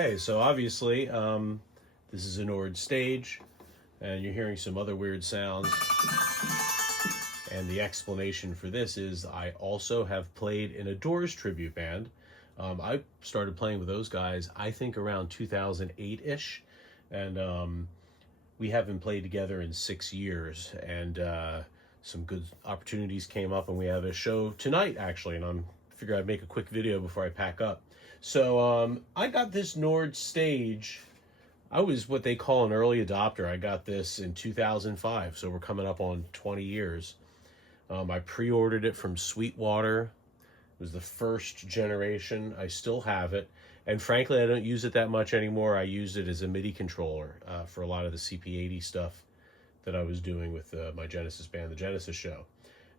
Okay, so obviously, this is a Nord stage, and you're hearing some other weird sounds. And the explanation for this is I also have played in a Doors tribute band. I started playing with those guys, I think, around 2008-ish, and we haven't played together in 6 years, and some good opportunities came up, and we have a show tonight, actually, and I figured I'd make a quick video before I pack up. So I got this Nord stage. I was what they call an early adopter. I got this in 2005, so we're coming up on 20 years. I pre-ordered it from Sweetwater. It was the first generation. I still have it. And frankly, I don't use it that much anymore. I used it as a MIDI controller for a lot of the CP80 stuff that I was doing with my Genesis band, the Genesis Show.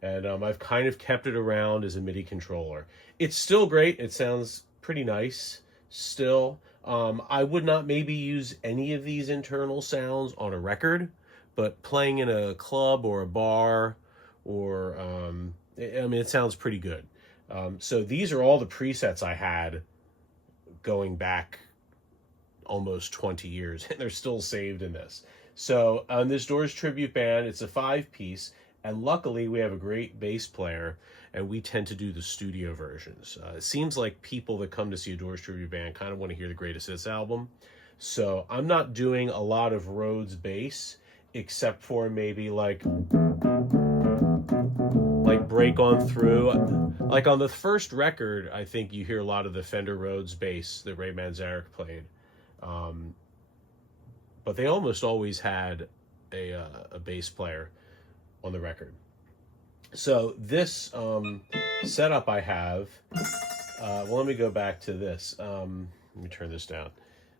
And I've kind of kept it around as a MIDI controller. It's still great. It sounds pretty nice still. I would not maybe use any of these internal sounds on a record, but playing in a club or a bar, or I mean, it sounds pretty good. So these are all the presets I had going back almost 20 years, and they're still saved in this. So on this Doors tribute band, it's a 5-piece, and luckily we have a great bass player, and we tend to do the studio versions. It seems like people that come to see a Doors tribute band kind of want to hear the Greatest Hits album. So I'm not doing a lot of Rhodes bass, except for maybe like break on through. Like on the first record, I think you hear a lot of the Fender Rhodes bass that Ray Manzarek played. But they almost always had a bass player on the record. So this setup I have, well, let me go back to this. Let me turn this down.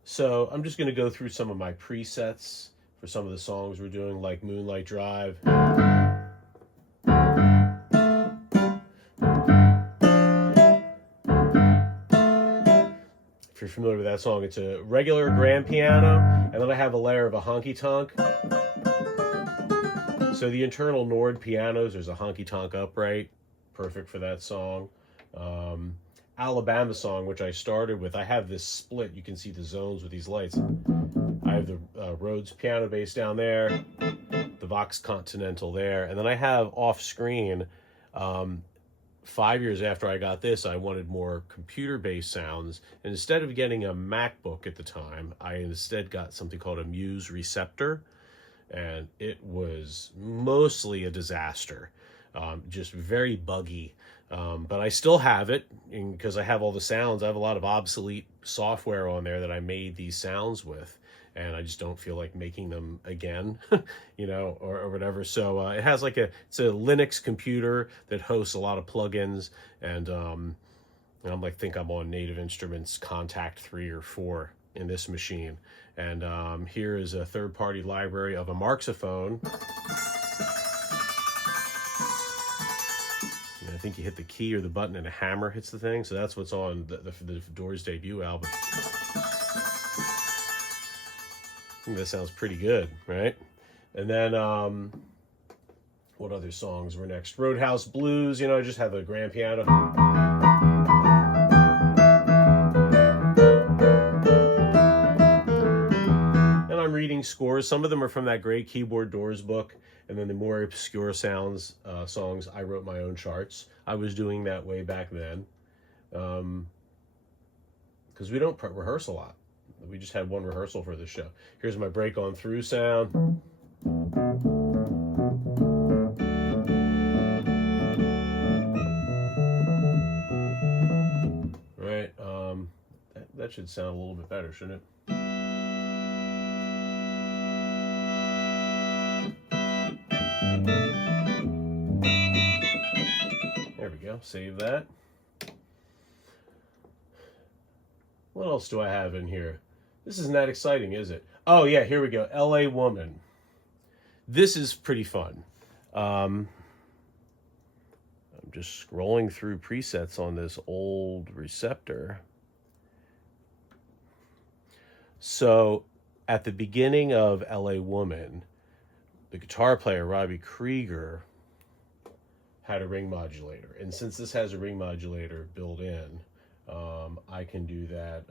So I'm just going to go through some of my presets for some of the songs we're doing, like Moonlight Drive. If you're familiar with that song, it's a regular grand piano, and then I have a layer of a honky-tonk. So the internal Nord pianos, there's a honky-tonk upright, perfect for that song. Alabama Song, which I started with, I have this split. You can see the zones with these lights. I have the Rhodes piano bass down there, the Vox Continental there, and then I have off-screen, 5 years after I got this, I wanted more computer-based sounds. And instead of getting a MacBook at the time, I instead got something called a Muse Receptor. And it was mostly a disaster, just very buggy. But I still have it because I have all the sounds. I have a lot of obsolete software on there that I made these sounds with, and I just don't feel like making them again, you know, or whatever. So it has it's a Linux computer that hosts a lot of plugins, and I'm think I'm on Native Instruments Contact 3 or 4 in this machine. And here is a third-party library of a Marxophone. And I think you hit the key or the button and a hammer hits the thing. So that's what's on the Doors debut album. I think that sounds pretty good, right? And then what other songs were next? Roadhouse Blues, you know, I just have a grand piano. Reading scores. Some of them are from that great Keyboard Doors book, and then the more obscure songs, I wrote my own charts. I was doing that way back then, because we don't rehearse a lot. We just had one rehearsal for this show. Here's my break on through sound. Right, that should sound a little bit better, shouldn't it? There we go, save that. What else do I have in here? This isn't that exciting, is it? Oh yeah, here we go, LA Woman. This is pretty fun. I'm just scrolling through presets on this old Receptor. So at the beginning of LA Woman, the guitar player, Robbie Krieger, had a ring modulator. And since this has a ring modulator built in, I can do that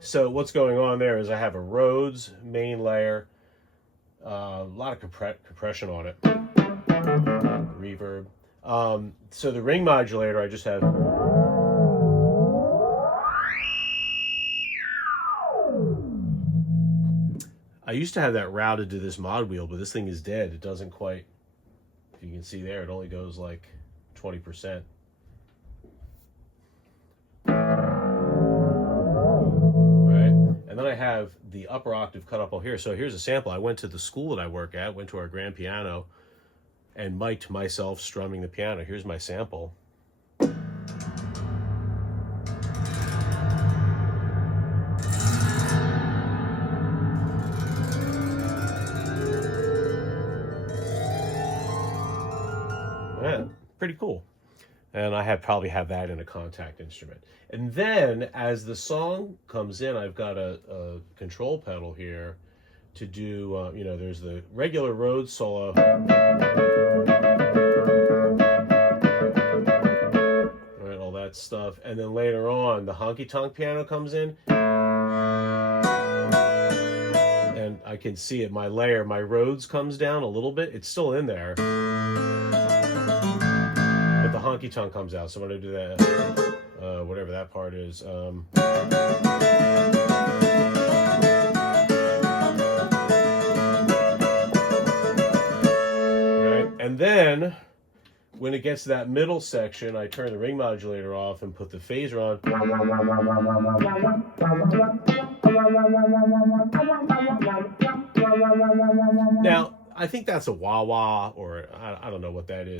So what's going on there is I have a Rhodes main layer, a lot of compression on it, reverb. So the ring modulator, I just have. I used to have that routed to this mod wheel, but this thing is dead. It doesn't quite, if you can see there, it only goes like 20%. And then I have the upper octave cut up all here. So here's a sample. I went to the school that I work at, went to our grand piano, and mic'd myself strumming the piano. Here's my sample. Yeah, pretty cool. And I probably have that in a contact instrument. And then as the song comes in, I've got a control pedal here to do, there's the regular Rhodes solo. Right, all that stuff. And then later on, the honky tonk piano comes in. And I can see it, my Rhodes comes down a little bit. It's still in there. But the honky tonk comes out, so I'm going to do that, whatever that part is. Right. And then, when it gets to that middle section, I turn the ring modulator off and put the phaser on. Now, I think that's a wah-wah, or I don't know what that is.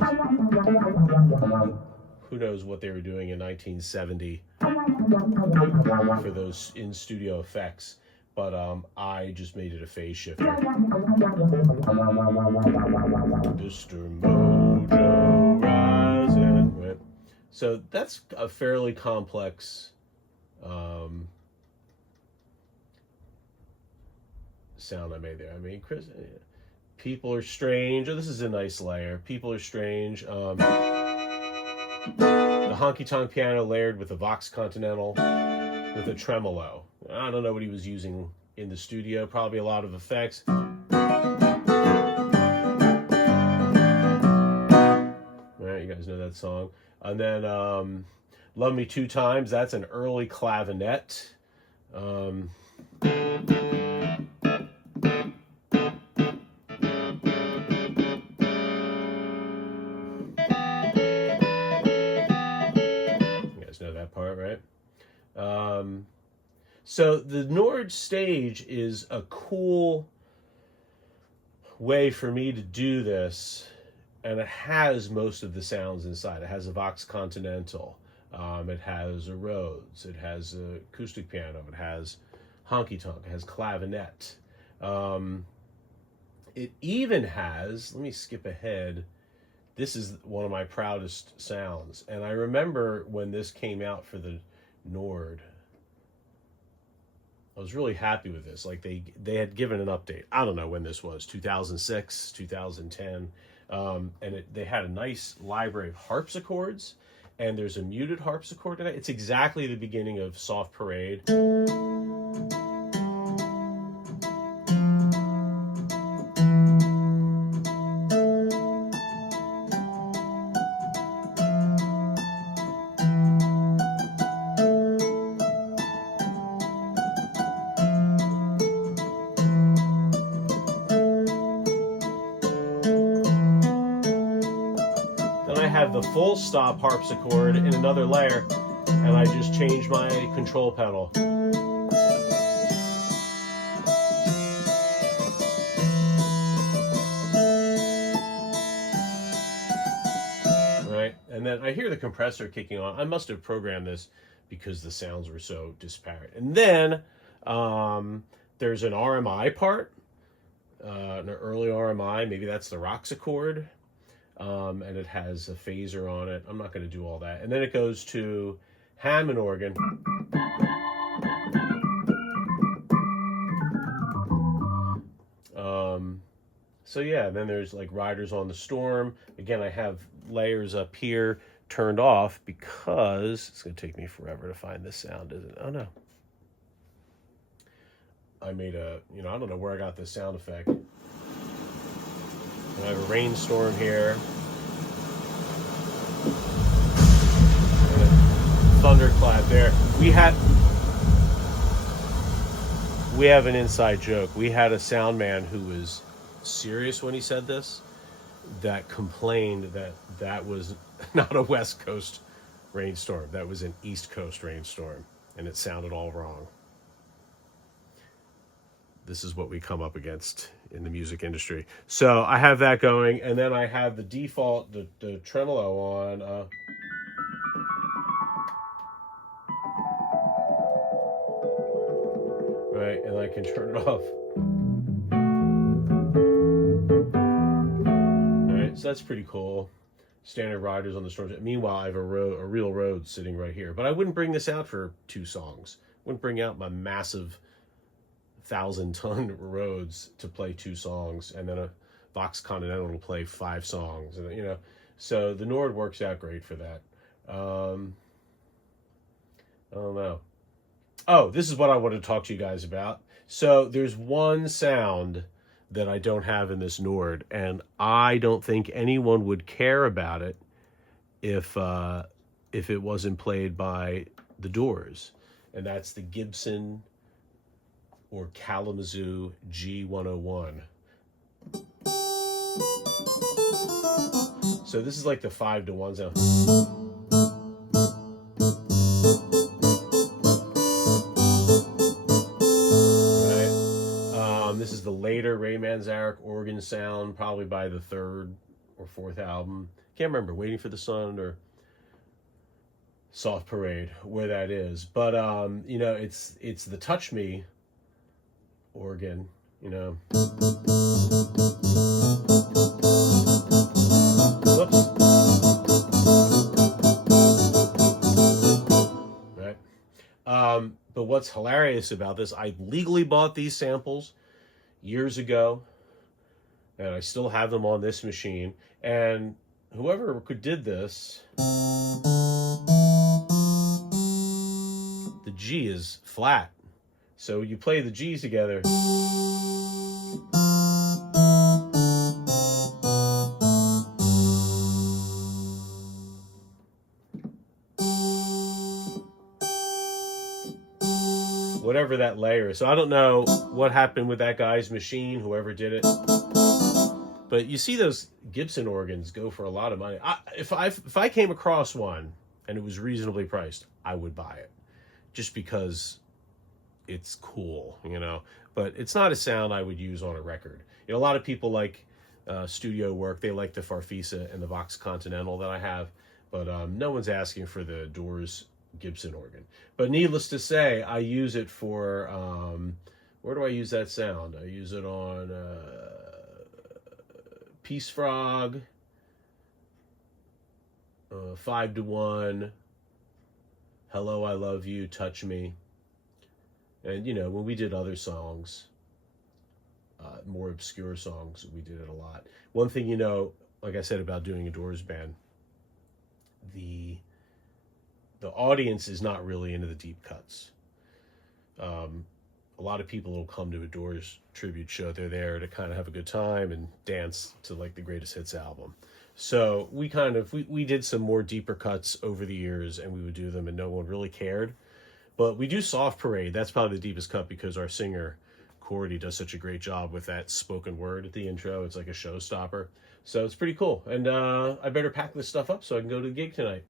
Who knows what they were doing in 1970 for those in-studio effects. But I just made it a phase shifter. Mr. Mojo rising. Right? So that's a fairly complex sound I made there. I mean, Chris... People Are Strange. Oh, this is a nice layer. People Are Strange. The honky tonk piano layered with a Vox Continental with a tremolo. I don't know what he was using in the studio. Probably a lot of effects. Right, you guys know that song. And then Love Me Two Times. That's an early clavinet. Part, right? So the Nord stage is a cool way for me to do this, and it has most of the sounds inside. It has a Vox Continental, it has a Rhodes, it has an acoustic piano, it has honky tonk, it has clavinet. It even has, let me skip ahead, this is one of my proudest sounds. And I remember when this came out for the Nord, I was really happy with this. Like they had given an update. I don't know when this was, 2006, 2010. And they had a nice library of harpsichords, and there's a muted harpsichord in it. It's exactly the beginning of Soft Parade. The full stop harpsichord in another layer, and I just changed my control pedal. and then I hear the compressor kicking on. I must have programmed this because the sounds were so disparate. And then there's an RMI part, an early RMI, maybe that's the Roxachord, and it has a phaser on it. I'm not going to do all that. And then it goes to Hammond organ. So yeah, then there's like Riders on the Storm. Again, I have layers up here turned off because it's going to take me forever to find this sound, isn't it? Oh no. I made a, I don't know where I got this sound effect. And I have a rainstorm here. And a thunderclap there. We have an inside joke. We had a sound man who was serious when he said this, that complained that was not a West Coast rainstorm. That was an East Coast rainstorm, and it sounded all wrong. This is what we come up against in the music industry. So I have that going, and then I have the default, the tremolo on. Right, and I can turn it off. So that's pretty cool. Standard Riders on the Storm. Meanwhile, I have a real Rhodes sitting right here. But I wouldn't bring this out for 2 songs. Wouldn't bring out my massive 1,000-ton Rhodes to play 2 songs, and then a Vox Continental to play 5 songs. And so the Nord works out great for that. I don't know. Oh, this is what I wanted to talk to you guys about. So there's one sound that I don't have in this Nord, and I don't think anyone would care about it if it wasn't played by the Doors, and that's the Gibson or Kalamazoo G101. So this is like the 5-to-1 sound. This is the later Ray Manzarek organ sound, probably by the 3rd or 4th album. Can't remember, Waiting for the Sun or Soft Parade, where that is. But, it's the Touch Me organ, Whoops. Right. But what's hilarious about this, I legally bought these samples years ago, and I still have them on this machine, and whoever did this, the G is flat, so you play the G's together, whatever that layer is. So I don't know what happened with that guy's machine, whoever did it. But you see those Gibson organs go for a lot of money. If I came across one and it was reasonably priced, I would buy it. Just because it's cool, But it's not a sound I would use on a record. A lot of people like studio work. They like the Farfisa and the Vox Continental that I have. But no one's asking for the Doors Gibson organ. But needless to say, I use it for where do I use that sound? I use it on Peace Frog, 5-to-1, Hello I Love You, Touch Me. And when we did other songs, more obscure songs, we did it a lot. One thing like I said about doing a Doors band, the audience is not really into the deep cuts. A lot of people will come to a Doors tribute show. They're there to kind of have a good time and dance to like the greatest hits album. So we did some more deeper cuts over the years, and we would do them and no one really cared. But we do Soft Parade. That's probably the deepest cut because our singer, Cordy, does such a great job with that spoken word at the intro. It's like a showstopper. So it's pretty cool. And I better pack this stuff up so I can go to the gig tonight.